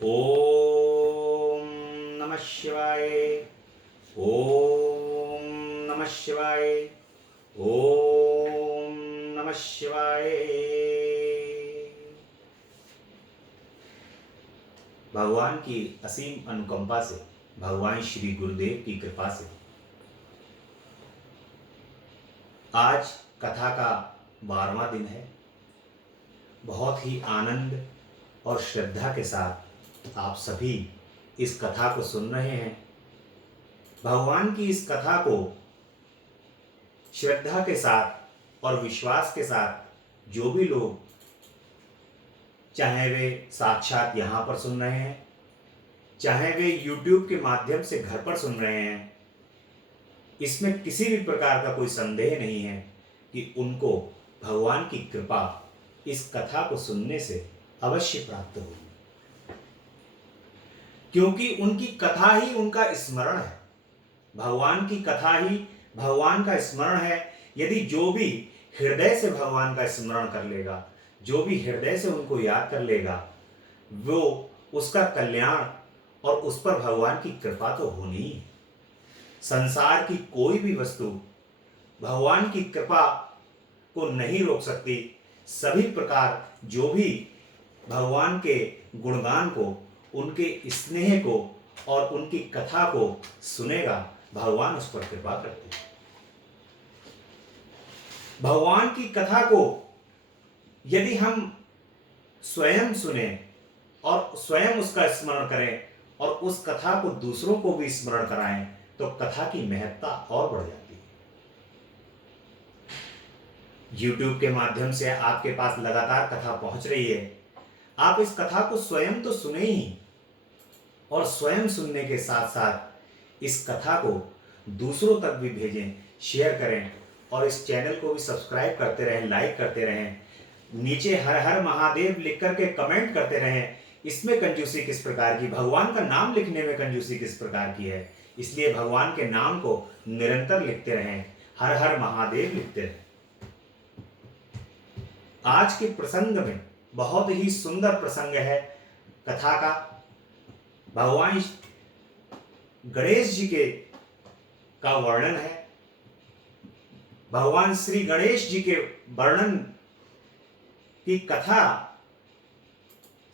ओम नमः शिवाय। ओम नमः शिवाय। ओम नमः शिवाय। भगवान की असीम अनुकंपा से, भगवान श्री गुरुदेव की कृपा से आज कथा का 12वां दिन है। बहुत ही आनंद और श्रद्धा के साथ आप सभी इस कथा को सुन रहे हैं। भगवान की इस कथा को श्रद्धा के साथ और विश्वास के साथ जो भी लोग, चाहे वे साक्षात यहाँ पर सुन रहे हैं, चाहे वे YouTube के माध्यम से घर पर सुन रहे हैं, इसमें किसी भी प्रकार का कोई संदेह नहीं है कि उनको भगवान की कृपा इस कथा को सुनने से अवश्य प्राप्त होगी, क्योंकि उनकी कथा ही उनका स्मरण है। भगवान की कथा ही भगवान का स्मरण है। यदि जो भी हृदय से भगवान का स्मरण कर लेगा, जो भी हृदय से उनको याद कर लेगा, वो उसका कल्याण और उस पर भगवान की कृपा तो होनी ही है। संसार की कोई भी वस्तु भगवान की कृपा को नहीं रोक सकती। सभी प्रकार जो भी भगवान के गुणगान को, उनके स्नेह को और उनकी कथा को सुनेगा, भगवान उस पर कृपा करते हैं। भगवान की कथा को यदि हम स्वयं सुने और स्वयं उसका स्मरण करें और उस कथा को दूसरों को भी स्मरण कराएं, तो कथा की महत्ता और बढ़ जाती है। YouTube के माध्यम से आपके पास लगातार कथा पहुंच रही है। आप इस कथा को स्वयं तो सुने ही, और स्वयं सुनने के साथ साथ इस कथा को दूसरों तक भी भेजें, शेयर करें और इस चैनल को भी सब्सक्राइब करते रहें, लाइक करते रहें। नीचे हर हर महादेव लिख करके कमेंट करते रहें। इसमें कंजूसी किस प्रकार की, भगवान का नाम लिखने में कंजूसी किस प्रकार की है। इसलिए भगवान के नाम को निरंतर लिखते रहें, हर हर महादेव लिखते रहें। आज के प्रसंग में बहुत ही सुंदर प्रसंग है कथा का। भगवान गणेश जी के का वर्णन है। भगवान श्री गणेश जी के वर्णन की कथा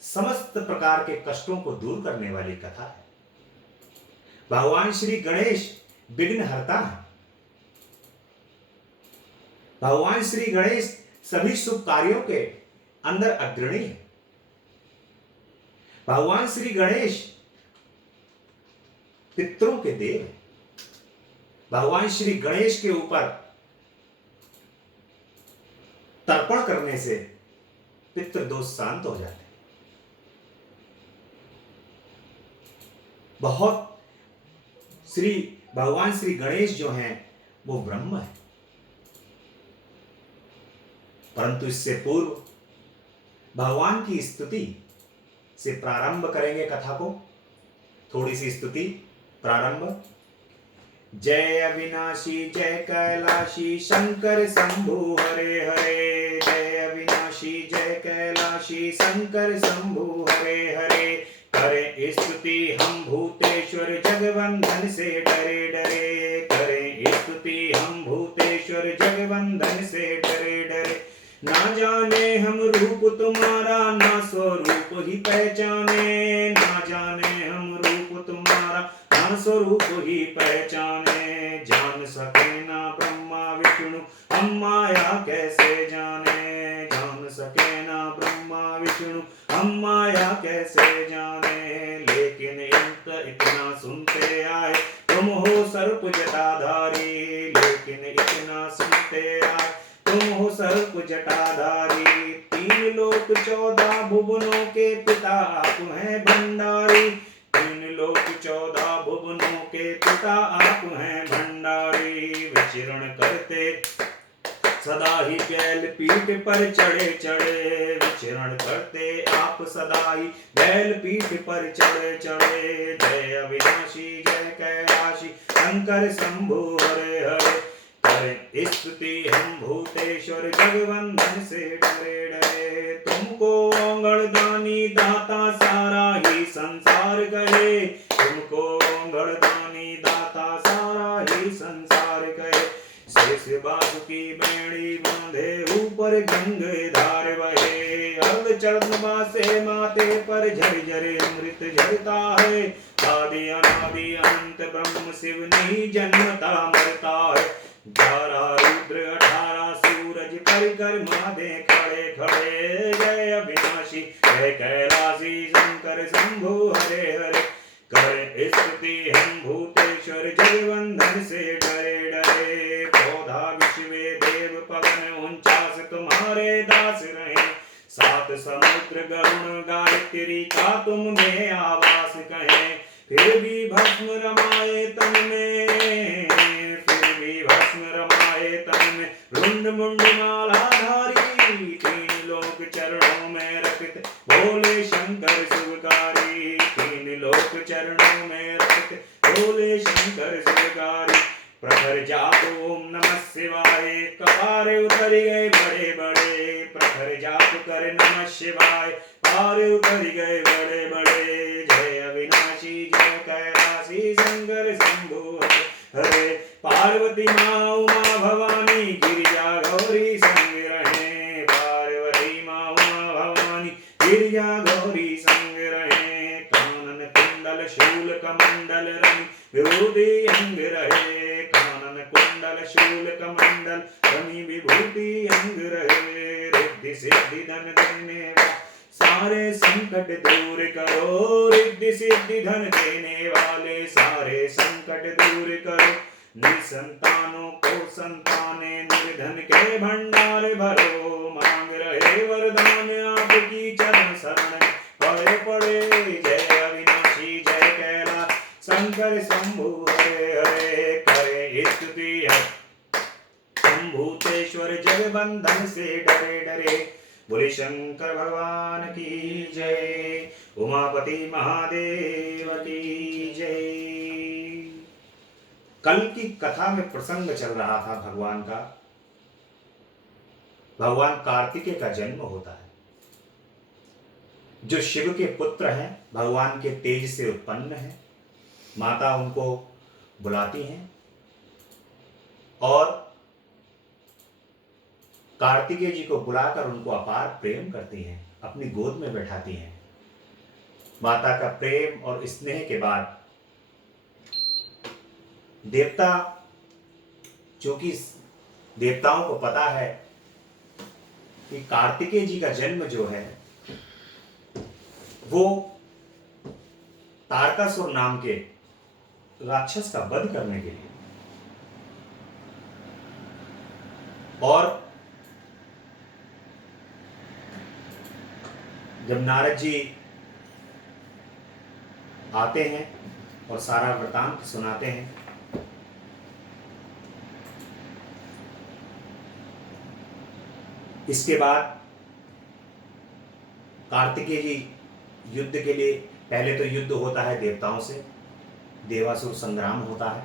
समस्त प्रकार के कष्टों को दूर करने वाली कथा है। भगवान श्री गणेश विघ्नहर्ता है। भगवान श्री गणेश सभी शुभ कार्यों के अंदर अग्रणी है। भगवान श्री गणेश पितरों के देव हैं। भगवान श्री गणेश के ऊपर तर्पण करने से पितृ दोष शांत हो जाते हैं। बहुत भगवान श्री गणेश जो हैं वो ब्रह्म है, परंतु इससे पूर्व भगवान की स्तुति से प्रारंभ करेंगे कथा को। थोड़ी सी स्तुति प्रारंभ। जय अविनाशी जय कैलाशी शंकर शंभु हरे हरे। जय अविनाशी जय कैलाशी शंकर शंभु हरे हरे। करें स्तुति हम भूतेश्वर जगवंदन से डरे डरे। करें स्तुति हम भूतेश्वर जगवंदन से डरे डरे। ना जाने हम रूप तुम्हारा ना स्वरूप ही पहचाने। ना जाने हम रूप तुम्हारा ना स्वरूप ही पहचाने। जान सके ना ब्रह्मा विष्णु हम माया कैसे जाने। जान सके ना ब्रह्मा विष्णु हम माया कैसे जाने। लेकिन इतना सुनते आए तुम हो सर्प जटाधारी। लेकिन इतना सुनते आए तुम हो सर्प जटाधारी। 3 लोक 14 भुवनों के पिता आप हैं भंडारी। 3 लोक 14 भुवनों के पिता आप हैं भंडारी। विचरण करते सदा ही बैल पीठ पर चढ़े चढ़े। विचरण करते आप सदा ही बैल पीठ पर चढ़े चढ़े। जय अविनाशी जय कैलाशी शंकर शंभु हरे हरे। करें स्तुति हम भूतेश्वर जगवंदन से डरे डरे। तुमको औंगड़ दानी दाता सारा ही संसार कहे, तुमको घड़दानी दाता सारा ही संसार कहे। शेष बासुकी बेड़ी बांधे ऊपर गंगे धार बहे, अर्ध चरण से माथे पर झर अमृत झरता है। आदि अनादि अनंत ब्रह्म शिव नहीं जन्मता मरता है। 11 रुद्र 18 सूरज परिक्रमा दे खड़े खड़े, जय अविनाशी जय कैलाशी शंकर शंभु हरे हरे। करे स्तुति हम भूतेश्वर जगवंदन से डरे डरे, पौधा विश्वे देव पवन 49 तुम्हारे दास रहे। 7 समुद्र गरुण गायत्री का तुम में आवास कहे, फिर भी भस्म रमाए तन में, फिर भी भस्म रमाए तन में। रुंड मुंड मालाधारी 3 लोक चरणों में रखित, भोले शंकर शिवकारी 3 लोक चरणों में रखित, भोले शंकर शिवकारी। प्रखर जाप ओम नमः शिवाय, कपार उतर गए बड़े बड़े, प्रखर जाप कर नमः शिवाय, पार उतर गए बड़े बड़े। जय अविनाशी जय कैलाशी शंकर शंभु हरे, पार्वती माँ उमा भवानी गिरिजा गौरी संग रहे, पार्वती माँ उमा भवानी गिरिजा गौरी संग रहे। कानन कुंडल शूल कमंडल रंग विभूति अंग रहे, कानन कुंडल शूल कमंडल रवि विभूति अंग रहे। रिद्धि सिद्धि धन देने सारे संकट दूर करो, रिद्धि सिद्धि धन देने वाले सारे संकट दूर करो। निसंतानों को संताने निर्धन के भंडार भरो, मांग रहे वरदान आपकी चरण शरण पड़े पड़े। जय अविनाशी जय कैलाश शंकर शंभु हरे हरे, करे स्तुति हम भूतेश्वर जगबंधन से डरे डरे। बोले शंकर भगवान की जय, उमापति महादेव की जय। कल की कथा में प्रसंग चल रहा था भगवान का। भगवान कार्तिकेय का जन्म होता है, जो शिव के पुत्र हैं, भगवान के तेज से उत्पन्न हैं। माता उनको बुलाती हैं और कार्तिकेय जी को बुलाकर उनको अपार प्रेम करती हैं, अपनी गोद में बैठाती हैं। माता का प्रेम और स्नेह के बाद देवता, चूंकि देवताओं को पता है कि कार्तिकेय जी का जन्म जो है वो तारकासुर नाम के राक्षस का वध करने के लिए, और जब नारद जी आते हैं और सारा वृतांत सुनाते हैं, इसके बाद कार्तिकेय जी युद्ध के लिए, पहले तो युद्ध होता है देवताओं से, देवासुर संग्राम होता है,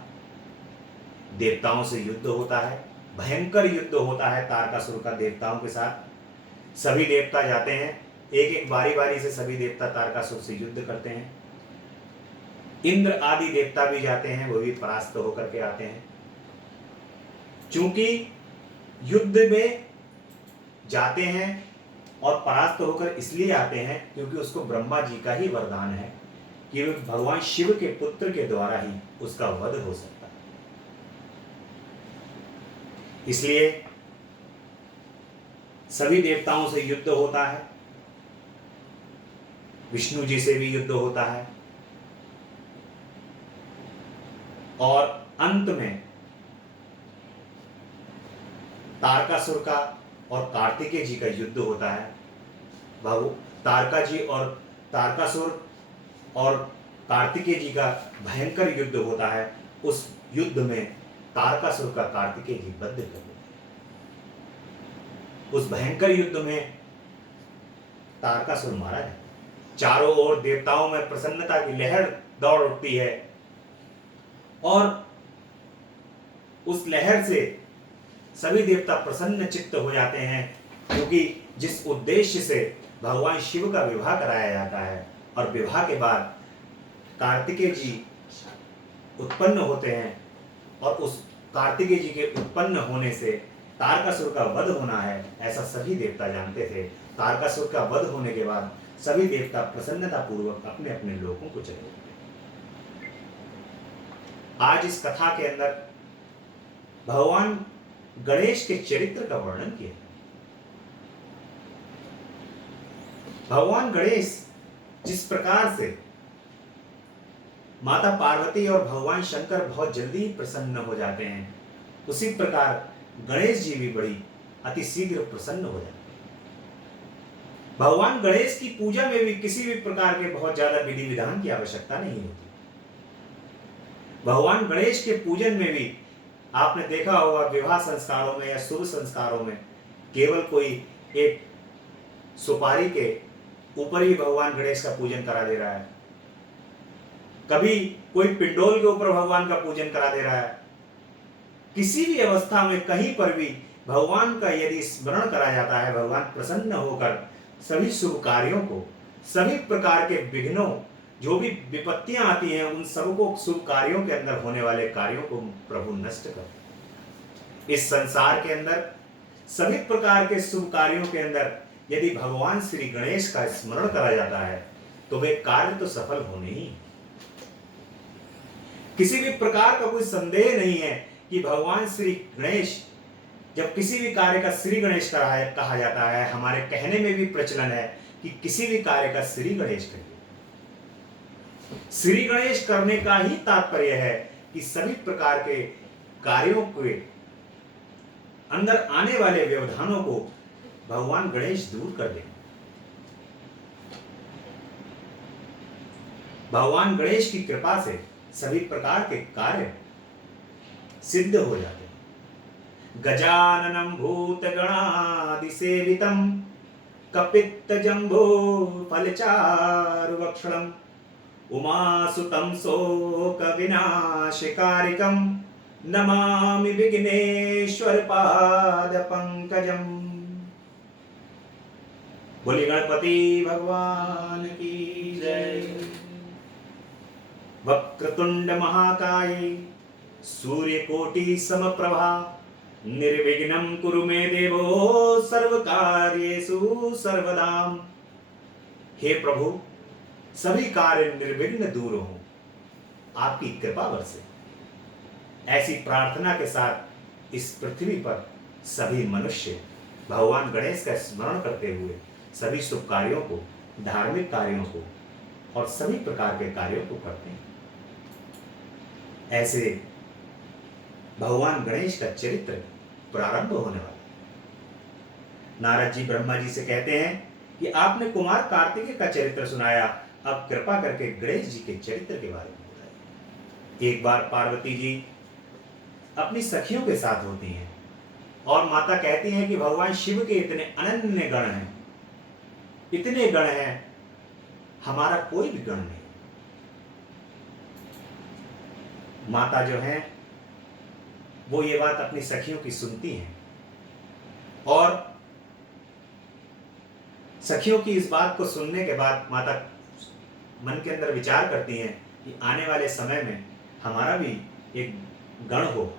देवताओं से युद्ध होता है, भयंकर युद्ध होता है तारकासुर का देवताओं के साथ। सभी देवता जाते हैं, एक एक बारी बारी से सभी देवता तारकासुर से युद्ध करते हैं। इंद्र आदि देवता भी जाते हैं, वो भी परास्त होकर के आते हैं। चूंकि युद्ध में जाते हैं और परास्त होकर इसलिए आते हैं क्योंकि उसको ब्रह्मा जी का ही वरदान है कि भगवान शिव के पुत्र के द्वारा ही उसका वध हो सकता है। इसलिए सभी देवताओं से युद्ध होता है, विष्णु जी से भी युद्ध होता है, और अंत में तारकासुर का और कार्तिकेय जी का युद्ध होता है। तारका जी और तारकासुर और कार्तिकेय जी का भयंकर युद्ध होता है। उस युद्ध में तारकासुर का कार्तिकेय जी वध कर देते हैं। उस भयंकर युद्ध में तारकासुर मारा है। चारों ओर देवताओं में प्रसन्नता की लहर दौड़ उठती है और उस लहर से सभी देवता प्रसन्न चित्त हो जाते हैं, क्योंकि जिस उद्देश्य से भगवान शिव का विवाह कराया जाता है, और विवाह के बाद कार्तिकेय जी उत्पन्न होते हैं और उस कार्तिकेय जी के उत्पन्न होने से तारकासुर का वध होना है, ऐसा सभी देवता जानते थे। तारकासुर का वध होने के बाद सभी देवता प्रसन्नता पूर्वक अपने अपने लोकों को चले गए। आज इस कथा के अंदर भगवान गणेश के चरित्र का वर्णन किया। भगवान गणेश जिस प्रकार से माता पार्वती और भगवान शंकर बहुत जल्दी प्रसन्न हो जाते हैं, उसी प्रकार गणेश जी भी बड़ी अति शीघ्र प्रसन्न हो जाते हैं। भगवान गणेश की पूजा में भी किसी भी प्रकार के बहुत ज्यादा विधि विधान की आवश्यकता नहीं होती। भगवान गणेश के पूजन में भी आपने देखा होगा विवाह संस्कारों में या शुभ संस्कारों में केवल कोई एक सुपारी के ऊपर ही भगवान गणेश का पूजन करा दे रहा है, कभी कोई पिंडोल के ऊपर भगवान का पूजन करा दे रहा है। किसी भी अवस्था में कहीं पर भी भगवान का यदि स्मरण करा जाता है, भगवान प्रसन्न होकर सभी शुभ कार्यों को, सभी प्रकार के विघ्नों, जो भी विपत्तियां आती हैं, उन सबको शुभ कार्यों के अंदर होने वाले कार्यों को प्रभु नष्ट कर। इस संसार के अंदर सभी प्रकार के शुभ कार्यों के अंदर यदि भगवान श्री गणेश का स्मरण करा जाता है तो वे कार्य तो सफल होने ही। किसी भी प्रकार का कोई संदेह नहीं है कि भगवान श्री गणेश, जब किसी भी कार्य का श्री गणेश कहा जाता है, हमारे कहने में भी प्रचलन है कि किसी भी कार्य का श्री गणेश करिए। श्री गणेश करने का ही तात्पर्य है कि सभी प्रकार के कार्यों के अंदर आने वाले व्यवधानों को भगवान गणेश दूर कर दें। भगवान गणेश की कृपा से सभी प्रकार के कार्य सिद्ध हो जाते हैं। गजाननं भूतगणादिसेवितं कपित्तजम्बो फलचारुभक्षणं उमासुतं शोकविनाशकारिकं नमामि विघ्नेश्वर पादपंकजम्। बोलिए गणपति भगवान की जय। वक्रतुंड महाकाय सूर्यकोटि समप्रभा निर्विघ्नं कुरु मे देवो सर्वकार्येषु सर्वदा। हे प्रभु, सभी कार्य निर्विघ्न दूर हो, आपकी कृपा बरसे। ऐसी प्रार्थना के साथ इस पृथ्वी पर सभी मनुष्य भगवान गणेश का स्मरण करते हुए सभी शुभ कार्यों को, धार्मिक कार्यों को और सभी प्रकार के कार्यों को करते हैं। ऐसे भगवान गणेश का चरित्र प्रारंभ होने वाला है। नारद जी ब्रह्मा जी से कहते हैं कि आपने कुमार कार्तिकेय का चरित्र सुनाया, अब कृपा करके गणेश जी के चरित्र के बारे में बताइए। एक बार पार्वती जी अपनी सखियों के साथ होती हैं और माता कहती हैं कि भगवान शिव के इतने अनन्य गण हैं, इतने गण हैं, हमारा कोई भी गण नहीं। माता जो है वो ये बात अपनी सखियों की सुनती हैं और सखियों की इस बात को सुनने के बाद माता मन के अंदर विचार करती हैं कि आने वाले समय में हमारा भी एक गण हो।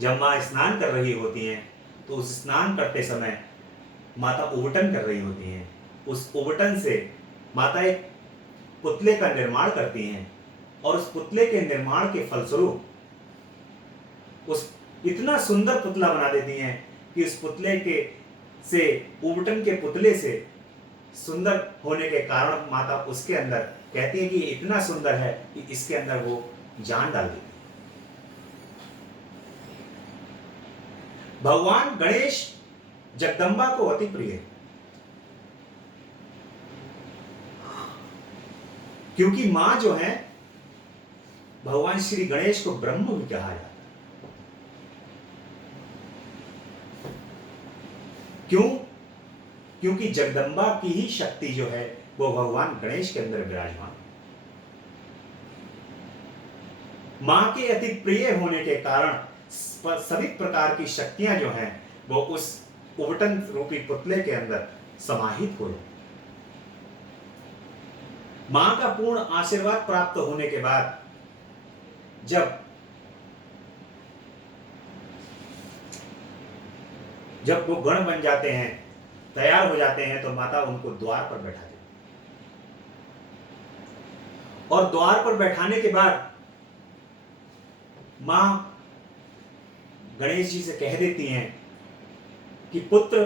जब माँ स्नान कर रही होती हैं तो उस स्नान करते समय माता उबटन कर रही होती हैं। उस उबटन से माता एक पुतले का निर्माण करती हैं और उस पुतले के निर्माण के फलस्वरूप उस इतना सुंदर पुतला बना देती हैं कि उस पुतले के से उबटन के पुतले से सुंदर होने के कारण माता उसके अंदर कहती है कि इतना सुंदर है कि इसके अंदर वो जान डाल देती है। भगवान गणेश जगदम्बा को अति प्रिय है, क्योंकि मां जो है भगवान श्री गणेश को ब्रह्म भी कहा जाता है। क्यों? क्योंकि जगदम्बा की ही शक्ति जो है वो भगवान गणेश के अंदर विराजमान है। मां के अति प्रिय होने के कारण सभी प्रकार की शक्तियां जो हैं वो उस उबटन रूपी पुतले के अंदर समाहित हो जाती। मां का पूर्ण आशीर्वाद प्राप्त होने के बाद जब जब वो गण बन जाते हैं, तैयार हो जाते हैं, तो माता उनको द्वार पर बैठा देती। और द्वार पर बैठाने के बाद मां गणेश जी से कह देती हैं कि पुत्र,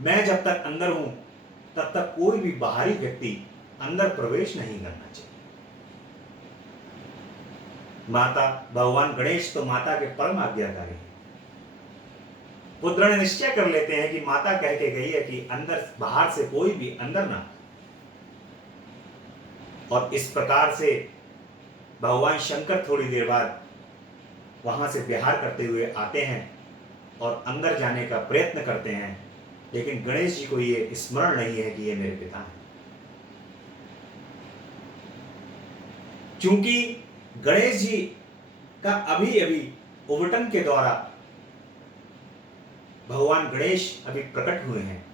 मैं जब तक अंदर हूं तब तक कोई भी बाहरी व्यक्ति अंदर प्रवेश नहीं करना चाहिए। माता भगवान गणेश तो माता के परम आज्ञाकारी हैं। वो दृढ़ निश्चय कर लेते हैं कि माता कह के गई है कि अंदर बाहर से कोई भी अंदर ना। और इस प्रकार से भगवान शंकर थोड़ी देर बाद वहां से विहार करते हुए आते हैं और अंदर जाने का प्रयत्न करते हैं, लेकिन गणेश जी को ये स्मरण नहीं है कि ये मेरे पिता हैं। चूंकि गणेश जी का अभी अभी उबटन के द्वारा भगवान गणेश अभी प्रकट हुए हैं,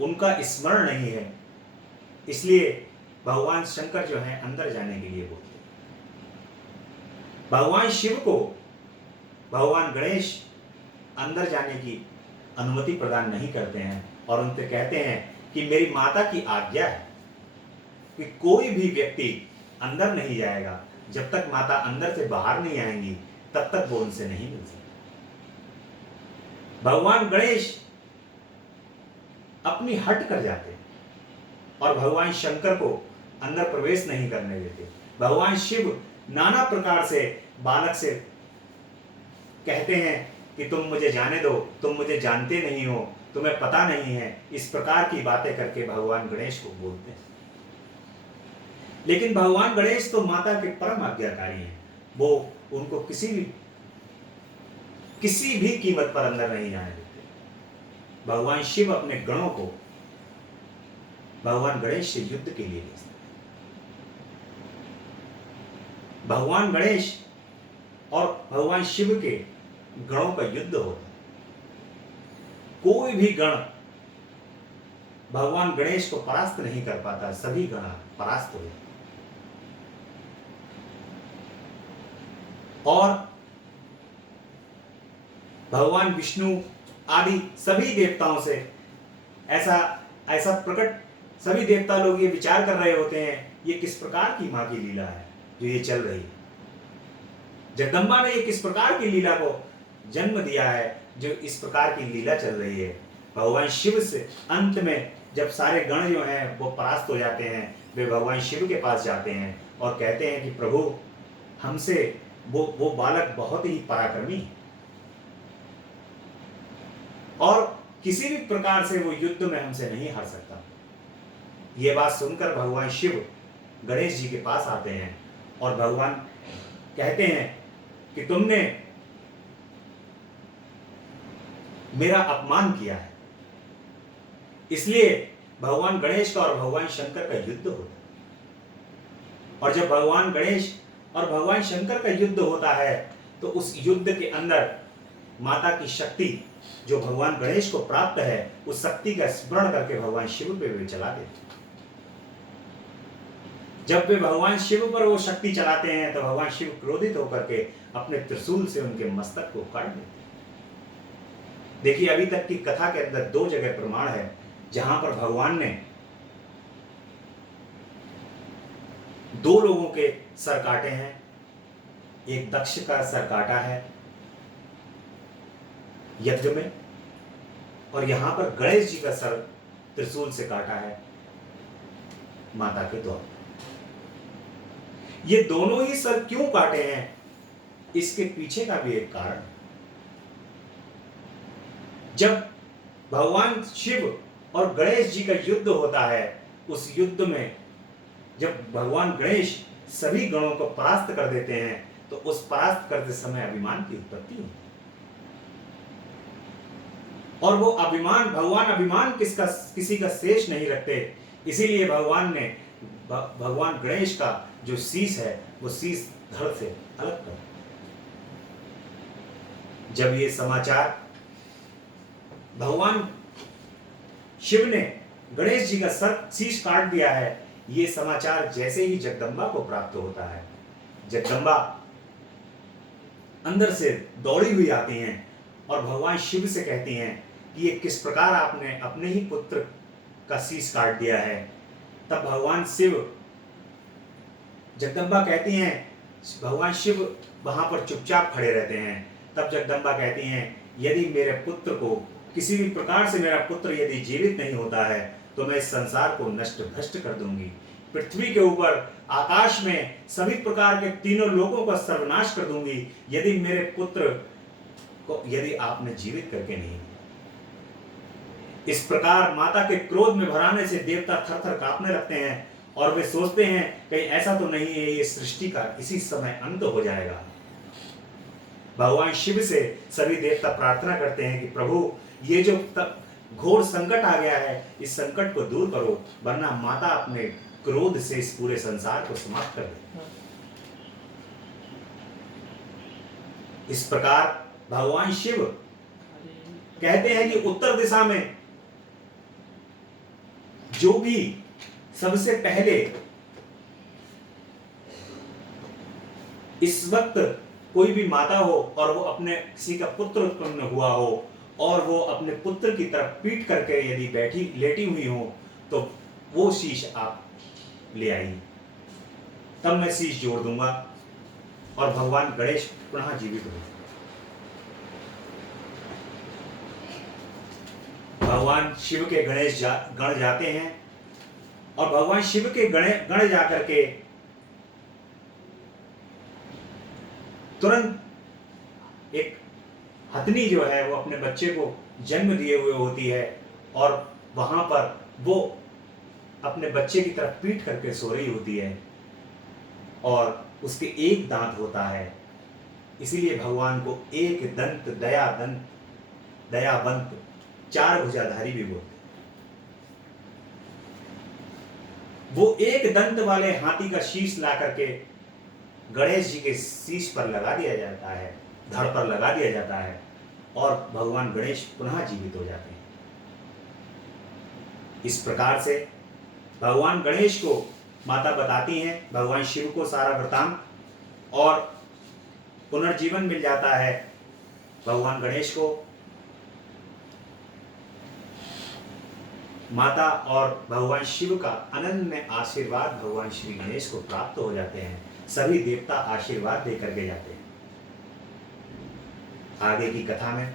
उनका स्मरण नहीं है, इसलिए भगवान शंकर जो है अंदर जाने के लिए बोलते हैं। भगवान शिव को भगवान गणेश अंदर जाने की अनुमति प्रदान नहीं करते हैं और उनसे कहते हैं कि मेरी माता की आज्ञा है कि कोई भी व्यक्ति अंदर नहीं जाएगा, जब तक माता अंदर से बाहर नहीं आएंगी तब तक वो उनसे नहीं मिल सकती। भगवान गणेश अपनी हट कर जाते हैं और भगवान शंकर को अंदर प्रवेश नहीं करने देते। भगवान शिव नाना प्रकार से बालक से कहते हैं कि तुम मुझे जाने दो, तुम मुझे जानते नहीं हो, तुम्हें पता नहीं है, इस प्रकार की बातें करके भगवान गणेश को बोलते हैं। लेकिन भगवान गणेश तो माता के परम आज्ञाकारी हैं, वो उनको किसी भी कीमत पर अंदर नहीं आने देते। भगवान शिव अपने गणों को भगवान गणेश से युद्ध के लिए भेजते हैं। भगवान गणेश और भगवान शिव के गणों का युद्ध होता है। कोई भी गण भगवान गणेश को परास्त नहीं कर पाता, सभी गण परास्त हो जाते। और भगवान विष्णु आदि सभी देवताओं से ऐसा प्रकट सभी देवता लोग ये विचार कर रहे होते हैं, ये किस प्रकार की मां की लीला है जो ये चल रही है। जगदम्बा ने ये किस प्रकार की लीला को जन्म दिया है जो इस प्रकार की लीला चल रही है। भगवान शिव से अंत में जब सारे गण जो हैं वो परास्त हो जाते हैं, वे भगवान शिव के पास जाते हैं और कहते हैं कि प्रभु, हमसे वो बालक बहुत ही पराक्रमी है और किसी भी प्रकार से वो युद्ध में हमसे नहीं हार सकता। ये बात सुनकर भगवान शिव गणेश जी के पास आते हैं और भगवान कहते हैं कि तुमने मेरा अपमान किया है, इसलिए भगवान गणेश का और भगवान शंकर का युद्ध होता है। और जब भगवान गणेश और भगवान शंकर का युद्ध होता है तो उस युद्ध के अंदर माता की शक्ति जो भगवान गणेश को प्राप्त है, उस शक्ति का स्मरण करके भगवान शिव पे वे चला देते। जब वे भगवान शिव पर वो शक्ति चलाते हैं तो भगवान शिव क्रोधित होकर के अपने त्रिशूल से उनके मस्तक को काट देते हैं। देखिए, अभी तक की कथा के अंदर 2 जगह प्रमाण है जहां पर भगवान ने 2 लोगों के सर काटे हैं। एक दक्ष का सर काटा है यज्ञ में, और यहां पर गणेश जी का सर त्रिशूल से काटा है माता के द्वारा। ये दोनों ही सर क्यों काटे हैं, इसके पीछे का भी एक कारण है। जब भगवान शिव और गणेश जी का युद्ध होता है, उस युद्ध में जब भगवान गणेश सभी गणों को परास्त कर देते हैं तो उस परास्त करते समय अभिमान की उत्पत्ति होती है। और वो अभिमान, भगवान अभिमान किसी का शेष नहीं रखते, इसीलिए भगवान गणेश का जो शीश है वो शीश धड़ से अलग कर। जब ये समाचार भगवान शिव ने गणेश जी का शीश काट दिया है, ये समाचार जैसे ही जगदम्बा को प्राप्त होता है, जगदम्बा अंदर से दौड़ी हुई आती हैं और भगवान शिव से कहती हैं कि ये किस प्रकार आपने अपने ही पुत्र का शीश काट दिया है। तब भगवान शिव, जगदम्बा कहती हैं, भगवान शिव वहां पर चुपचाप खड़े रहते हैं। तब जगदम्बा कहती हैं, यदि मेरे पुत्र को किसी भी प्रकार से, मेरा पुत्र यदि जीवित नहीं होता है तो मैं इस संसार को नष्ट भ्रष्ट कर दूंगी, पृथ्वी के ऊपर, आकाश में सभी प्रकार के तीनों लोगों का सर्वनाश कर दूंगी, यदि मेरे पुत्र को यदि आपने जीवित करके नहीं। इस प्रकार माता के क्रोध में भराने से देवता थर थर कांपने लगते हैं और वे सोचते हैं कहीं ऐसा तो नहीं है ये सृष्टि का इसी समय अंत हो जाएगा। भगवान शिव से सभी देवता प्रार्थना करते हैं कि प्रभु ये जो घोर संकट आ गया है, इस संकट को दूर करो, वरना माता अपने क्रोध से इस पूरे संसार को समाप्त कर दे। इस प्रकार भगवान शिव कहते हैं कि उत्तर दिशा में जो भी सबसे पहले इस वक्त कोई भी माता हो और वो अपने किसी का पुत्र उत्पन्न हुआ हो और वो अपने पुत्र की तरफ पीट करके यदि बैठी लेटी हुई हो तो वो शीश आप ले आई, तब मैं शीश जोड़ दूंगा और भगवान गणेश पुनः जीवित हो। भगवान शिव के गणेश गण जाते हैं और भगवान शिव के गण जाकर के तुरंत एक हथनी जो है वो अपने बच्चे को जन्म दिए हुए होती है और वहां पर वो अपने बच्चे की तरफ पीट करके सो रही होती है और उसके एक दांत होता है, इसीलिए भगवान को एक दंत दयावंत चार भुजाधारी भी बोलते। वो एक दंत वाले हाथी का शीश ला करके गणेश जी के शीश पर लगा दिया जाता है, धड़ पर लगा दिया जाता है और भगवान गणेश पुनः जीवित हो जाते हैं। इस प्रकार से भगवान गणेश को माता बताती हैं, भगवान शिव को सारा वृतांत और पुनर्जीवन मिल जाता है। भगवान गणेश को माता और भगवान शिव का अनन्य आशीर्वाद भगवान श्री गणेश को प्राप्त हो जाते हैं। सभी देवता आशीर्वाद देकर के जाते हैं। आगे की कथा में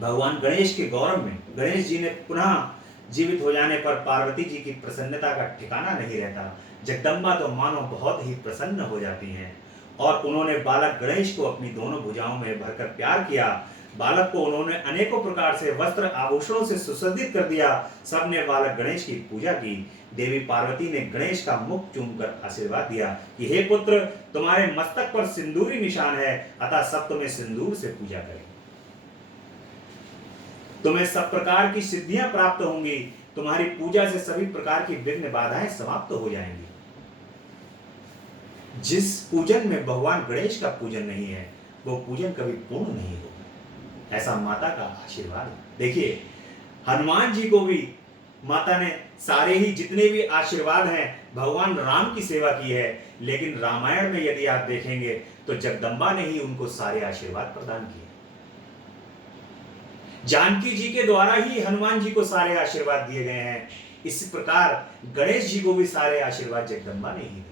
भगवान गणेश के गौरव में गणेश जी ने पुनः जीवित हो जाने पर पार्वती जी की प्रसन्नता का ठिकाना नहीं रहता। जगदम्बा तो मानो बहुत ही प्रसन्न हो जाती हैं और उन्होंने बालक गणेश को अपनी दोनों भुजाओं में भरकर प्यार किया। बालक को उन्होंने अनेकों प्रकार से वस्त्र आभूषणों से सुसज्जित कर दिया। सबने बालक गणेश की पूजा की। देवी पार्वती ने गणेश का मुख चूमकर आशीर्वाद दिया कि हे पुत्र, तुम्हारे मस्तक पर सिंदूरी निशान है, अतः सब तुम्हें सिंदूर से पूजा करें। तुम्हें सब प्रकार की सिद्धियां प्राप्त होंगी। तुम्हारी पूजा से सभी प्रकार की विघ्न बाधाएं समाप्त हो जाएंगी। जिस पूजन में भगवान गणेश का पूजन नहीं है वो पूजन कभी पूर्ण नहीं होगा, ऐसा माता का आशीर्वाद है। देखिए, हनुमान जी को भी माता ने सारे ही जितने भी आशीर्वाद हैं भगवान राम की सेवा की है, लेकिन रामायण में यदि आप देखेंगे तो जगदम्बा ने ही उनको सारे आशीर्वाद प्रदान किए। जानकी जी के द्वारा ही हनुमान जी को सारे आशीर्वाद दिए गए हैं। इस प्रकार गणेश जी को भी सारे आशीर्वाद जगदम्बा ने ही दिए।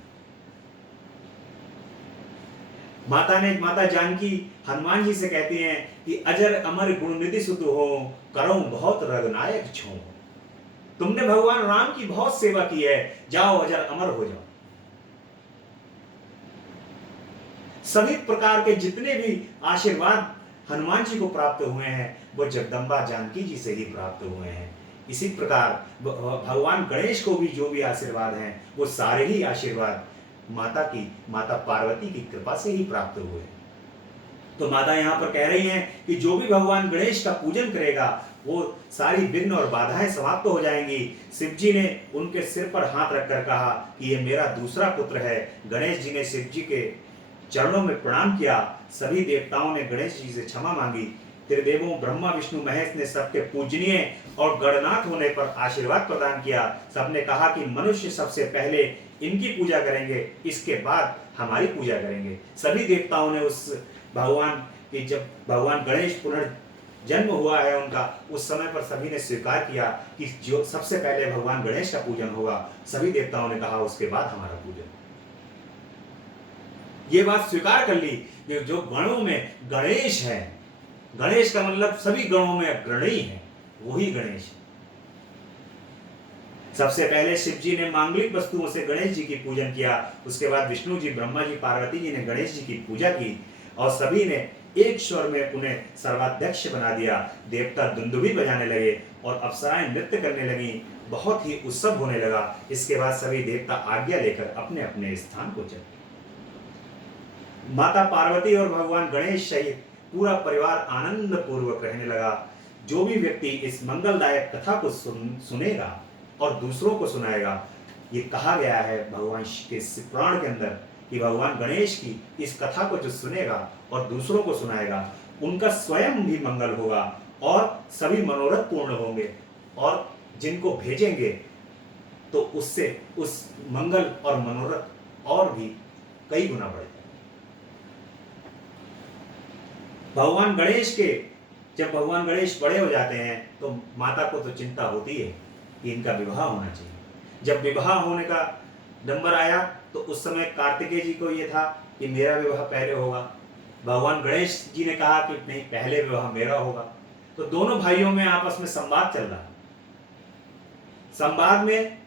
माता जानकी हनुमान जी से कहती हैं कि अजर अमर गुणनिधि सुतु हो, करऊं बहुत रघुनायक छो। तुमने भगवान राम की बहुत सेवा की है, जाओ अजर अमर हो जाओ। सभी प्रकार के जितने भी आशीर्वाद हनुमान जी को प्राप्त हुए हैं वो जगदम्बा जानकी जी से ही प्राप्त हुए हैं। इसी प्रकार भगवान गणेश को भी जो भी आशीर्वाद हैं वो सारे ही आशीर्वाद माता पार्वती की कृपा से ही प्राप्त हुए। तो माता यहाँ पर कह रही हैं कि जो भी भगवान गणेश का पूजन करेगा वो सारी विघ्न और बाधाएं समाप्त हो जाएंगी। शिव जी ने उनके सिर पर हाथ रखकर कहा कि ये मेरा दूसरा पुत्र है। गणेश जी ने शिव जी के चरणों में प्रणाम किया। सभी देवताओं ने गणेश जी से क्षमा मांगी। त्रिदेवों ब्रह्मा विष्णु महेश ने सबके पूजनीय और गणनाथ होने पर आशीर्वाद प्रदान किया। सबने कहा कि मनुष्य सबसे पहले इनकी पूजा करेंगे, इसके बाद हमारी पूजा करेंगे। सभी देवताओं ने उस भगवान की, जब भगवान गणेश पुनर्जन्म हुआ है उनका, उस समय पर सभी ने स्वीकार किया कि जो सबसे पहले भगवान गणेश का पूजन होगा। सभी देवताओं ने कहा उसके बाद हमारा पूजन। ये बात स्वीकार कर ली कि जो गणों में गणेश है, गणेश का मतलब सभी गणों में अग्रणी है, वही गणेश है। सबसे पहले शिव जी ने मांगलिक वस्तुओं से गणेश जी की पूजन किया। उसके बाद विष्णु जी, ब्रह्मा जी, पार्वती जी ने गणेश जी की पूजा की और सभी ने एक स्वर में उन्हें सर्वाध्यक्ष बना दिया। देवता दुंदुभी बजाने लगे और अप्सराएं नृत्य करने लगी। बहुत ही उत्सव होने लगा। इसके बाद सभी देवता आज्ञा लेकर अपने अपने स्थान को चले। माता पार्वती और भगवान गणेश सहित पूरा परिवार आनंद पूर्वक रहने लगा। जो भी व्यक्ति इस मंगलदायक कथा को सुनेगा और दूसरों को सुनाएगा, ये कहा गया है भगवान के पुराण के अंदर कि भगवान गणेश की इस कथा को जो सुनेगा और दूसरों को सुनाएगा, उनका स्वयं भी मंगल होगा और सभी मनोरथ पूर्ण होंगे, और जिनको भेजेंगे तो उससे उस मंगल और मनोरथ और भी कई गुना बढ़ जाएगा। भगवान गणेश के, जब भगवान गणेश बड़े हो जाते हैं तो माता को तो चिंता होती है कि इनका विवाह होना चाहिए। जब विवाह होने का नंबर आया तो उस समय कार्तिकेय जी को ये था कि मेरा विवाह पहले होगा। भगवान गणेश जी ने कहा कि नहीं, पहले विवाह मेरा होगा। तो दोनों भाइयों में आपस में संवाद चल रहा। संवाद में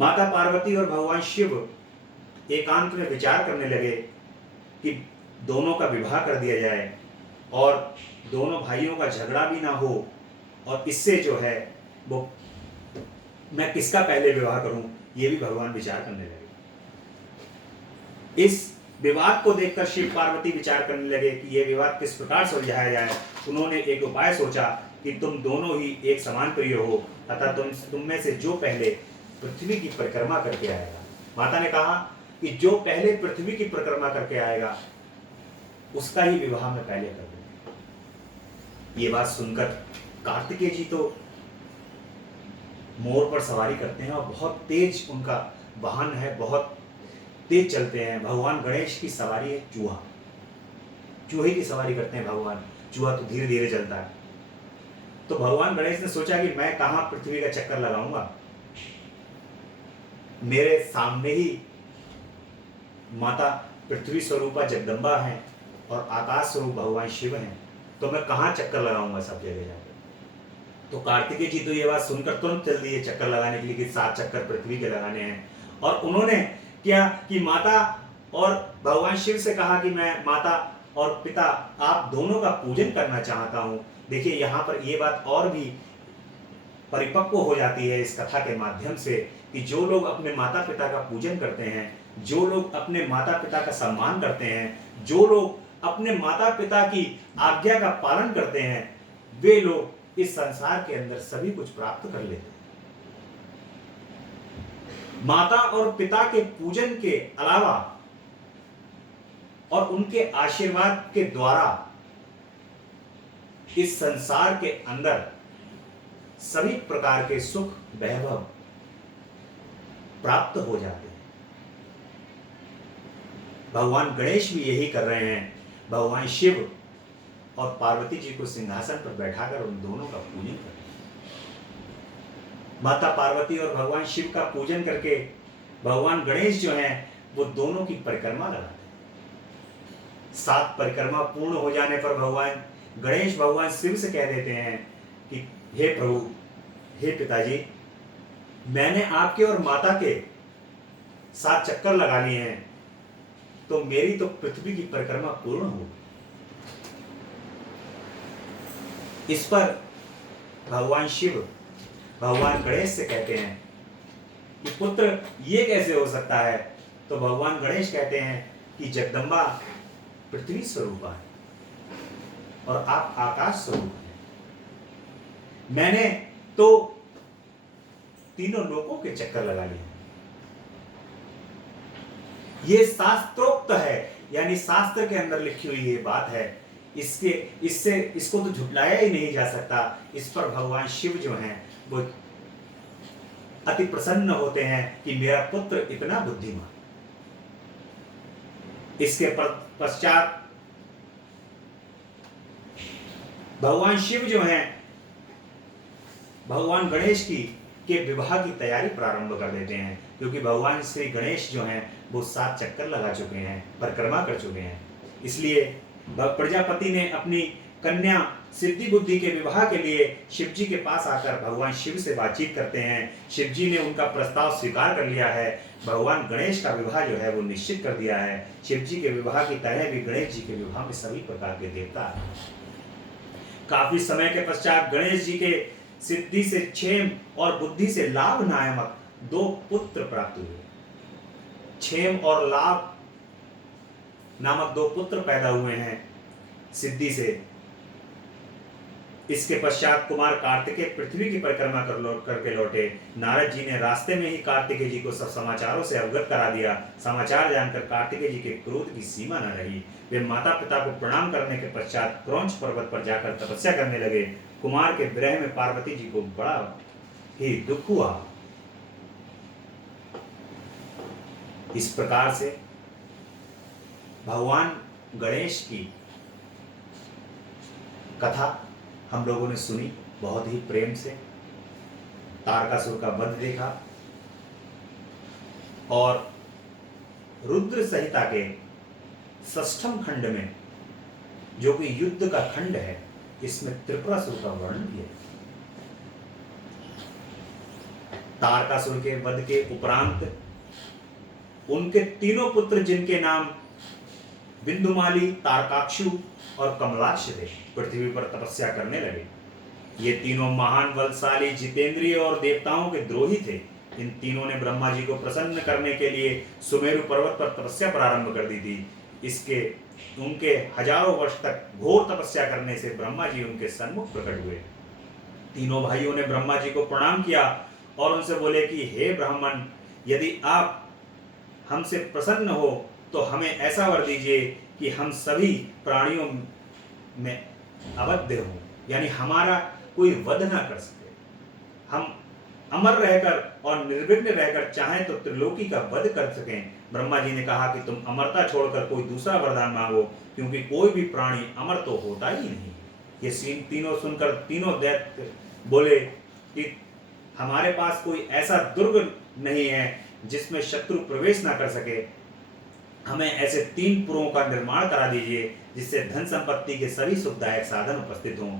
माता पार्वती और भगवान शिव एकांत में विचार करने लगे कि दोनों का विवाह कर दिया जाए और दोनों भाइयों का झगड़ा भी ना हो, और इससे जो है वो मैं किसका पहले विवाह करूं, ये भी भगवान विचार करने लगे। इस विवाद को देखकर शिव पार्वती विचार करने लगे कि ये विवाद किस प्रकार सुलझाया जाए। उन्होंने एक उपाय सोचा कि तुम दोनों ही एक समान प्रिय हो, अतः तुम में से जो पहले पृथ्वी की परिक्रमा करके आएगा। माता ने कहा कि जो पहले पृथ्वी की परिक्रमा करके आएगा उसका ही विवाह मैं पहले कर दूंगा। ये बात सुनकर कार्तिकेय जी तो मोर पर सवारी करते हैं और बहुत तेज उनका वाहन है, बहुत तेज चलते हैं। भगवान गणेश की सवारी है चूहा, चूहे की सवारी करते हैं भगवान। चूहा तो धीरे धीरे चलता है। तो भगवान गणेश ने सोचा कि मैं कहां पृथ्वी का चक्कर लगाऊंगा, मेरे सामने ही माता पृथ्वी स्वरूपा जगदम्बा है और आकाश स्वरूप भगवान शिव हैं, तो मैं कहां चक्कर लगाऊंगा सब जगह जाकर। तो कार्तिकेय जी तो ये बात सुनकर तुरंत चल दिए चक्कर लगाने के लिए कि 7 चक्कर पृथ्वी के लगाने हैं। और उन्होंने क्या कि माता और भगवान शिव से कहा कि मैं माता और पिता आप दोनों का पूजन करना चाहता हूं। देखिए यहाँ पर ये बात और भी परिपक्व हो जाती है इस कथा के माध्यम से कि जो लोग अपने माता पिता का पूजन करते हैं, जो लोग अपने माता पिता का सम्मान करते हैं, जो लोग अपने माता पिता की आज्ञा का पालन करते हैं, वे लोग इस संसार के अंदर सभी कुछ प्राप्त कर लेते हैं। माता और पिता के पूजन के अलावा और उनके आशीर्वाद के द्वारा इस संसार के अंदर सभी प्रकार के सुख वैभव प्राप्त हो जाते हैं। भगवान गणेश भी यही कर रहे हैं। भगवान शिव और पार्वती जी को सिंहासन पर बैठाकर उन दोनों का पूजन करते हैं। माता पार्वती और भगवान शिव का पूजन करके भगवान गणेश जो हैं वो दोनों की परिक्रमा लगाते हैं। 7 परिक्रमा पूर्ण हो जाने पर भगवान गणेश भगवान शिव से कह देते हैं कि हे प्रभु, हे पिताजी, मैंने आपके और माता के 7 चक्कर लगा लिए हैं, तो मेरी तो पृथ्वी की परिक्रमा पूर्ण होगी। इस पर भगवान शिव भगवान गणेश से कहते हैं कि पुत्र ये कैसे हो सकता है। तो भगवान गणेश कहते हैं कि जगदम्बा पृथ्वी स्वरूपा है और आप आकाश स्वरूप हैं। मैंने तो तीनों लोकों के चक्कर लगा लिए। ये शास्त्रोक्त है, यानी शास्त्र के अंदर लिखी हुई ये बात है इसके इससे इसको तो झुटलाया ही नहीं जा सकता। इस पर भगवान शिव जो हैं वो अति प्रसन्न होते हैं कि मेरा पुत्र इतना बुद्धिमान। इसके पश्चात भगवान शिव जो हैं भगवान गणेश की के विवाह की तैयारी प्रारंभ कर देते हैं, क्योंकि भगवान श्री गणेश जो हैं वो 7 चक्कर लगा चुके हैं, परिक्रमा कर चुके हैं। इसलिए प्रजापति ने अपनी कन्या सिद्धि बुद्धि के विवाह के लिए शिव जी के पास आकर भगवान शिव से बातचीत करते हैं। शिव जी ने उनका प्रस्ताव स्वीकार कर लिया है। भगवान गणेश का विवाह जो है वो निश्चित कर दिया है। शिव जी के विवाह की तरह भी गणेश जी के विवाह में सभी प्रकार के देवता हैं। काफी समय के पश्चात गणेश जी के सिद्धि से क्षेम और बुद्धि से लाभ नामक 2 पुत्र प्राप्त हुए। क्षेम और लाभ नामक 2 पुत्र पैदा हुए हैं सिद्धि से। इसके पश्चात कुमार कार्तिकेय पृथ्वी की परिक्रमा करके लौटे। नारद जी ने रास्ते में ही कार्तिकेय जी को सब समाचारों से अवगत करा दिया। समाचार जानकर कार्तिकेय जी के क्रोध की सीमा न रही। वे माता पिता को प्रणाम करने के पश्चात क्रौंच पर्वत पर जाकर तपस्या करने लगे। कुमार के विरह में पार्वती जी को बड़ा ही दुख हुआ। इस प्रकार से भगवान गणेश की कथा हम लोगों ने सुनी, बहुत ही प्रेम से तारकासुर का वध देखा और रुद्र संहिता के 6ठम खंड में जो कि युद्ध का खंड है, इसमें त्रिपुरासुर का वर्णन किया। तारकासुर के वध के उपरांत उनके 3 पुत्र जिनके नाम बिंदुमाली, तारकाक्षु और कमलाक्ष थे, पृथ्वी पर तपस्या करने लगे। ये तीनों महान, बलशाली, जितेंद्रिय और देवताओं के द्रोही थे। इन तीनों ने ब्रह्मा जी को प्रसन्न करने के लिए सुमेरु पर्वत पर तपस्या प्रारंभ कर दी थी। उनके हजारों वर्ष तक घोर तपस्या करने से ब्रह्मा जी उनके सन्मुख प्रकट हुए। तीनों भाइयों ने ब्रह्मा जी को प्रणाम किया और उनसे बोले कि हे ब्राह्मण, यदि आप हमसे प्रसन्न हो तो हमें ऐसा वर दीजिए कि हम सभी प्राणियों में अवध्य हों, यानी हमारा कोई वध ना कर सके। हम अमर रहकर और निर्विघ्न रहकर चाहें तो त्रिलोकी का वध कर सकें। ब्रह्मा जी ने कहा कि तुम अमरता छोड़कर कोई दूसरा वरदान मांगो, क्योंकि कोई भी प्राणी अमर तो होता ही नहीं। ये तीनों सुनकर तीनों दैत्य बोले कि हमारे पास कोई ऐसा दुर्ग नहीं है जिसमें शत्रु प्रवेश ना कर सके। हमें ऐसे 3 पुरों का निर्माण करा दीजिए जिससे धन संपत्ति के सभी सुखदायक साधन उपस्थित हों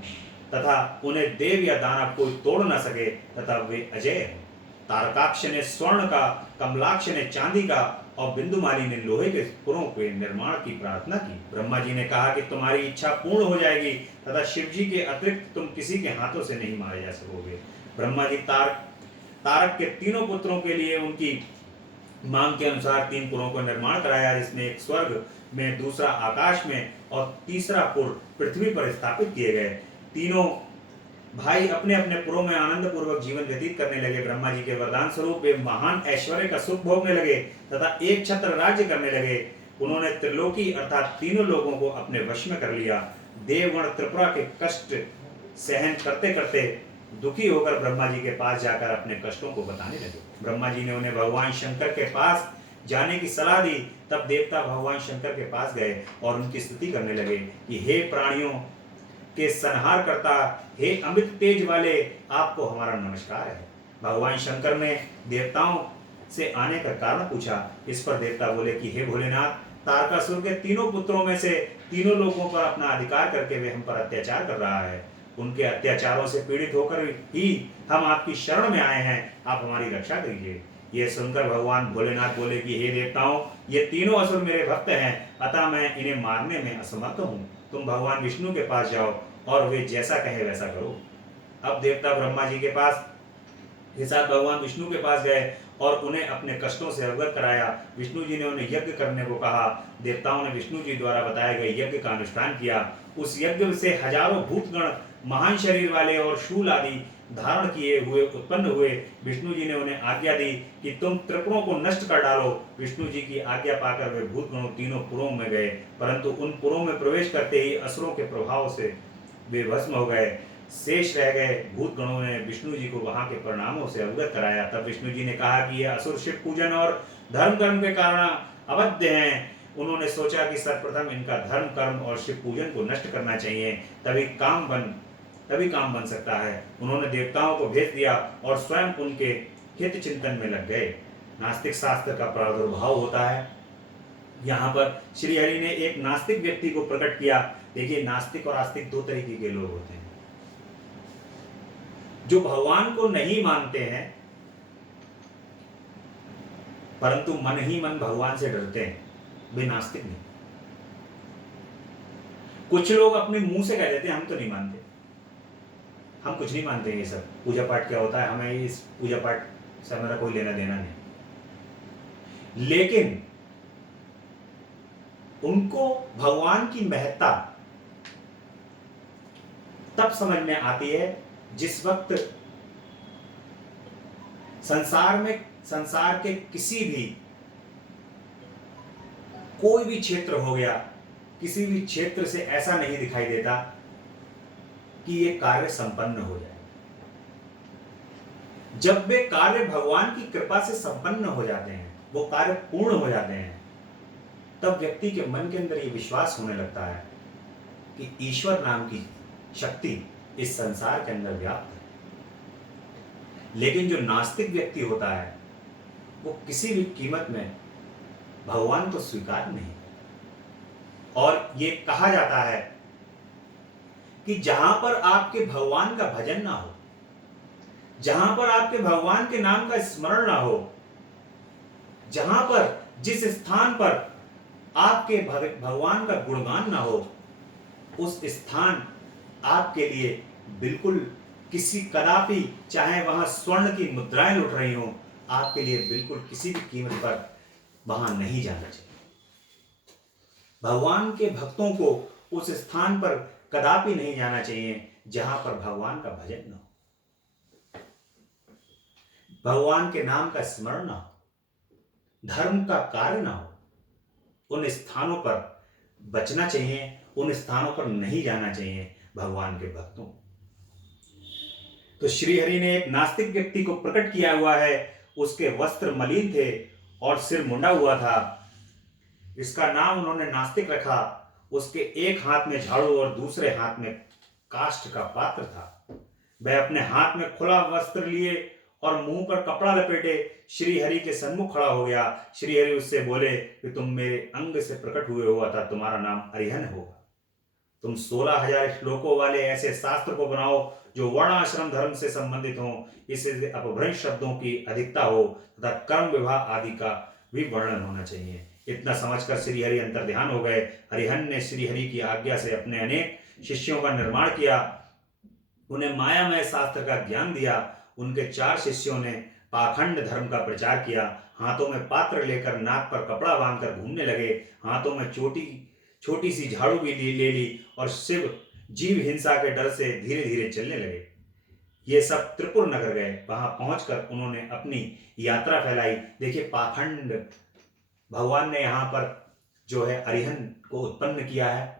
तथा उन्हें देव या दानव कोई तोड़ न सके तथा वे अजय हों। तारकाक्ष ने स्वर्ण का, कमलाक्ष ने चांदी का और बिंदुमाली ने लोहे के पुरों के निर्माण की प्रार्थना की। ब्रह्मा जी ने कहा कि तुम्हारी इच्छा पूर्ण हो जाएगी तथा शिव जी के अतिरिक्त तुम किसी के हाथों से नहीं मारे जा सकोगे। ब्रह्मा जी तारक के 3 पुत्रों के लिए उनकी मांग के अनुसार 3 पुरों का निर्माण कराया, जिसमें एक स्वर्ग में, दूसरा आकाश में और तीसरा पुर पृथ्वी पर स्थापित किए गए। तीनों भाई अपने अपने पुरों में आनंद पूर्वक जीवन व्यतीत करने लगे। ब्रह्मा जी के वरदान स्वरूप वे महान ऐश्वर्य का सुख भोगने लगे तथा एक छत्र राज्य करने लगे। उन्होंने त्रिलोकी अर्थात तीनों लोगों को अपने वश में कर लिया। देवगण त्रिपुरा के कष्ट सहन करते करते दुखी होकर ब्रह्मा जी के पास जाकर अपने कष्टों को बताने लगे। ब्रह्मा जी ने उन्हें भगवान शंकर के पास जाने की सलाह दी। तब देवता भगवान शंकर के पास गए और उनकी स्तुति करने लगे कि हे प्राणियों के संहार करता, हे अमित तेज वाले, आपको हमारा नमस्कार है। भगवान शंकर ने देवताओं से आने का कारण पूछा। इस पर देवता बोले कि हे भोलेनाथ, तारकासुर के 3 पुत्रों में से तीनों लोगों पर अपना अधिकार करके वे हम पर अत्याचार कर रहा है। उनके अत्याचारों से पीड़ित होकर ही हम आपकी शरण में आए हैं, आप हमारी रक्षा कीजिए। यह सुनकर भगवान भोलेनाथ बोले कि हे देवताओं, ये तीनों असुर मेरे भक्त हैं, अतः मैं इन्हें मारने में असमर्थ हूँ। तुम भगवान विष्णु के पास जाओ और वे जैसा कहे वैसा करो। अब देवता ब्रह्मा जी के पास के साथ भगवान विष्णु के पास गए और उन्हें अपने कष्टों से अवगत कराया। विष्णु जी ने उन्हें यज्ञ करने को कहा। देवताओं ने विष्णु जी द्वारा बताए गए यज्ञ का अनुष्ठान किया। उस यज्ञ से हजारों भूतगण, महान शरीर वाले और शूल आदि धारण किए हुए उत्पन्न हुए। विष्णु जी ने उन्हें आज्ञा दी कि तुम त्रिपुरों को नष्ट कर डालो। विष्णु जी की आज्ञा पाकर वे भूत गणों तीनों पुरों में गए, परंतु उन पुरों में प्रवेश करते ही असुरों के प्रभाव से वे भस्म हो गए। शेष रह गए भूत गणों ने विष्णु जी को वहां के परिणामों से अवगत कराया। तब विष्णु जी ने कहा कि ये असुर शिव पूजन और धर्म कर्म के कारण अवध्य हैं। उन्होंने सोचा कि सर्वप्रथम इनका धर्म कर्म और शिव पूजन को नष्ट करना चाहिए, तभी काम बन सकता है। उन्होंने देवताओं को भेज दिया और स्वयं उनके हित चिंतन में लग गए। नास्तिक शास्त्र का प्रादुर्भाव होता है। यहाँ पर श्री हरि ने एक नास्तिक व्यक्ति को प्रकट किया। देखिए, नास्तिक और आस्तिक दो तरीके के लोग होते हैं। जो भगवान को नहीं मानते हैं परंतु मन ही मन भगवान से डरते हैं, वे नास्तिक नहीं। कुछ लोग अपने मुंह से कह देते हैं हम तो नहीं मानते, हम कुछ नहीं मानते, ये सब पूजा पाठ क्या होता है, हमें इस पूजा पाठ से हमारा कोई लेना देना नहीं। लेकिन उनको भगवान की महत्ता तब समझ में आती है जिस वक्त संसार के किसी भी कोई भी क्षेत्र हो गया, किसी भी क्षेत्र से ऐसा नहीं दिखाई देता कि ये कार्य संपन्न हो जाए। जब वे कार्य भगवान की कृपा से संपन्न हो जाते हैं, वो कार्य पूर्ण हो जाते हैं, तब व्यक्ति के मन के अंदर ये विश्वास होने लगता है कि ईश्वर नाम की शक्ति इस संसार के अंदर व्याप्त है। लेकिन जो नास्तिक व्यक्ति होता है वो किसी भी कीमत में भगवान को स्वीकार नहीं। और ये कहा जाता है कि जहां पर आपके भगवान का भजन ना हो, जहां पर आपके भगवान के नाम का स्मरण ना हो, जहां पर जिस स्थान पर आपके भगवान का गुणगान ना हो, उस स्थान आपके लिए बिल्कुल कदापि, चाहे वहां स्वर्ण की मुद्राएं लुट रही हो, आपके लिए बिल्कुल किसी भी कीमत पर वहां नहीं जाना चाहिए। भगवान के भक्तों को उस स्थान पर कदापि नहीं जाना चाहिए जहां पर भगवान का भजन न हो, भगवान के नाम का स्मरण न हो, धर्म का कार्य न हो। उन स्थानों पर बचना चाहिए, उन स्थानों पर नहीं जाना चाहिए भगवान के भक्तों। तो श्री हरि ने एक नास्तिक व्यक्ति को प्रकट किया हुआ है। उसके वस्त्र मलिन थे और सिर मुंडा हुआ था, इसका नाम उन्होंने नास्तिक रखा। उसके एक हाथ में झाड़ू और दूसरे हाथ में काष्ठ का पात्र था। वह अपने हाथ में खुला वस्त्र लिए और मुंह पर कपड़ा लपेटे श्री हरि के सन्मुख खड़ा हो गया। श्री हरि उससे बोले कि तुम मेरे अंग से प्रकट हुए हो, अतः तुम्हारा नाम अरिहन होगा। तुम 16,000 श्लोकों वाले ऐसे शास्त्र को बनाओ जो वर्ण आश्रम धर्म से संबंधित हो, इससे अपभ्रंश शब्दों की अधिकता हो तथा कर्म विवाह आदि का भी वर्णन होना चाहिए। इतना समझकर श्री हरि अंतर्ध्यान हो गए। हरिहन ने श्री हरि की आज्ञा से अपने अनेक शिष्यों का निर्माण किया, उन्हें मायामय शास्त्र का ज्ञान दिया। उनके 4 शिष्यों ने पाखंड धर्म का प्रचार किया, हाथों में पात्र लेकर नाक पर कपड़ा बांधकर घूमने लगे, हाथों में छोटी सी झाड़ू भी ले ली और शिव जीव हिंसा के डर से धीरे धीरे चलने लगे। ये सब त्रिपुर नगर गए। वहां पहुंचकर उन्होंने अपनी यात्रा फैलाई। देखिए, पाखंड भगवान ने यहां पर जो है अरिहन को उत्पन्न किया है,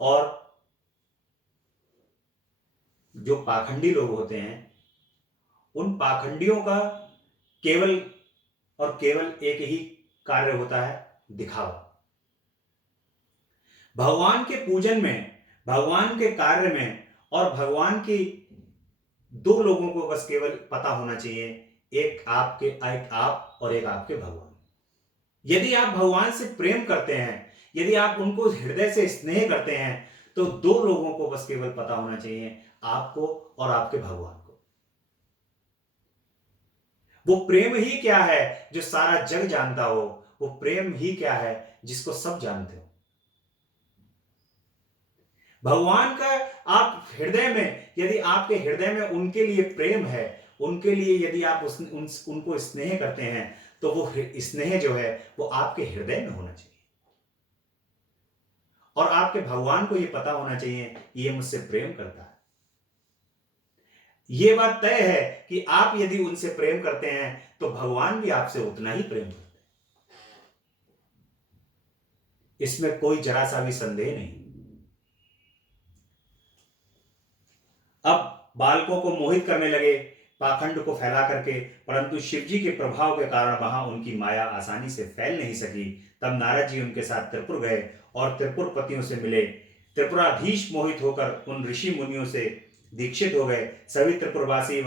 और जो पाखंडी लोग होते हैं उन पाखंडियों का केवल और केवल एक ही कार्य होता है, दिखावा। भगवान के पूजन में, भगवान के कार्य में और भगवान की 2 लोगों को बस केवल पता होना चाहिए, एक आप और एक आपके भगवान। यदि आप भगवान से प्रेम करते हैं, यदि आप उनको हृदय से स्नेह करते हैं, तो 2 लोगों को बस केवल पता होना चाहिए, आपको और आपके भगवान को। वो प्रेम ही क्या है जो सारा जग जानता हो, वो प्रेम ही क्या है जिसको सब जानते हो। भगवान का आप हृदय में, यदि आपके हृदय में उनके लिए प्रेम है, उनके लिए यदि आप उनको स्नेह करते हैं, तो वो स्नेह जो है वो आपके हृदय में होना चाहिए। और आपके भगवान को ये पता होना चाहिए ये मुझसे प्रेम करता है। ये बात तय है कि आप यदि उनसे प्रेम करते हैं तो भगवान भी आपसे उतना ही प्रेम करते हैं। इसमें कोई जरा सा भी संदेह नहीं। अब बालकों को मोहित करने लगे पाखंड को फैला करके, परंतु शिवजी के प्रभाव के कारण वहां उनकी माया आसानी से फैल नहीं सकी। तब नारद जी उनके साथ त्रिपुर गए और त्रिपुर पतियों से मिले। त्रिपुराधीश मोहित होकर उन ऋषि मुनियों से दीक्षित हो गए। सभी त्रिपुरवासी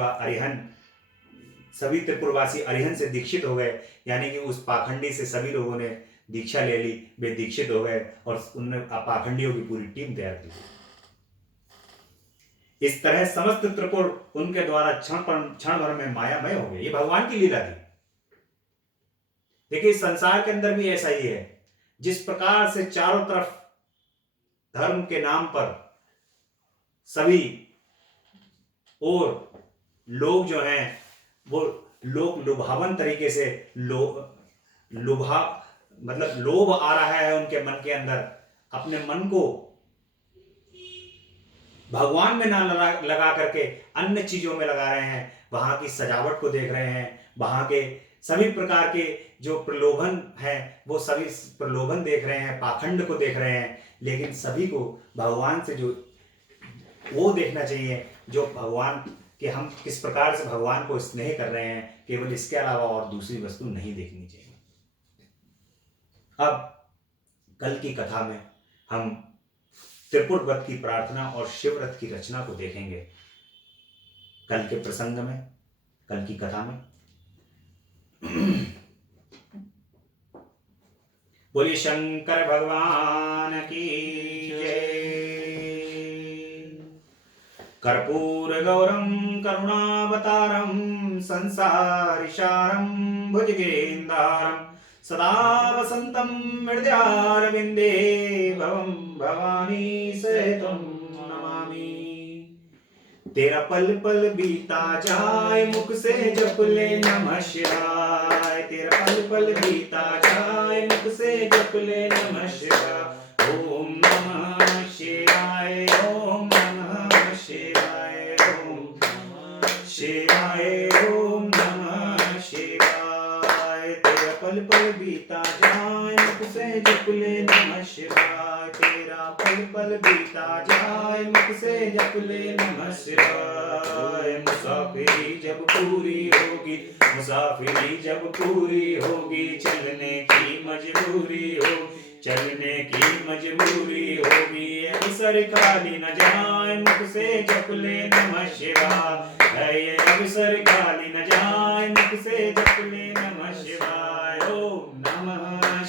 अरिहंत से दीक्षित हो गए, यानी कि उस पाखंडी से सभी लोगों ने दीक्षा ले ली, वे दीक्षित हो गए और उनने पाखंडियों की पूरी टीम तैयार की। इस तरह समस्त त्रिपुर उनके द्वारा क्षण भर में मायामय हो गए। ये भगवान की लीला थी। देखिए, संसार के अंदर भी ऐसा ही है। जिस प्रकार से चारों तरफ धर्म के नाम पर सभी और लोग जो हैं वो लोग लुभावन तरीके से लोभ आ रहा है उनके मन के अंदर। अपने मन को भगवान में ना लगा करके अन्य चीजों में लगा रहे हैं। वहां की सजावट को देख रहे हैं, वहां के सभी प्रकार के जो प्रलोभन है वो सभी प्रलोभन देख रहे हैं, पाखंड को देख रहे हैं। लेकिन सभी को भगवान से जो वो देखना चाहिए जो भगवान कि हम किस प्रकार से भगवान को स्नेह कर रहे हैं, केवल इसके अलावा और दूसरी वस्तु नहीं देखनी चाहिए। अब कल की कथा में हम त्रिपुर व्रत की प्रार्थना और शिव व्रत की रचना को देखेंगे। कल के प्रसंग में, कल की कथा में। बोलिए शंकर भगवान की जय। कर्पूर गौरम करुणावतारम संसारिसारम भुजगेंदारम सदा वसंतम हृदयारविंदे भवम भवानी सहितं नमामि। तेरा पल पल बीता जाए मुख से जप ले नमः शिवाय। तेरा पल पल बीता जाए मुख से जप ले नमः शिवाय। ओम नमः शिवाय, ओम नमः शिवाय, ओम नमः शिवाय, ओम नमः शिवाय। तेरा पल पल बीता जाए मुख से जप ले नमः शिवाय। तेरा पल पल बीता जाए मुख से जप ले नमः शिवाय। मुसाफिरी जब पूरी होगी, मुसाफिरी जब पूरी होगी, चलने की मजबूरी होगी, चलने की मजबूरी होगी। अवसर खाली न जाए मुख से जप ले नमः शिवाय। ये अवसर खाली न जाए मुख से जप ले नमः शिवाय। ओम नमः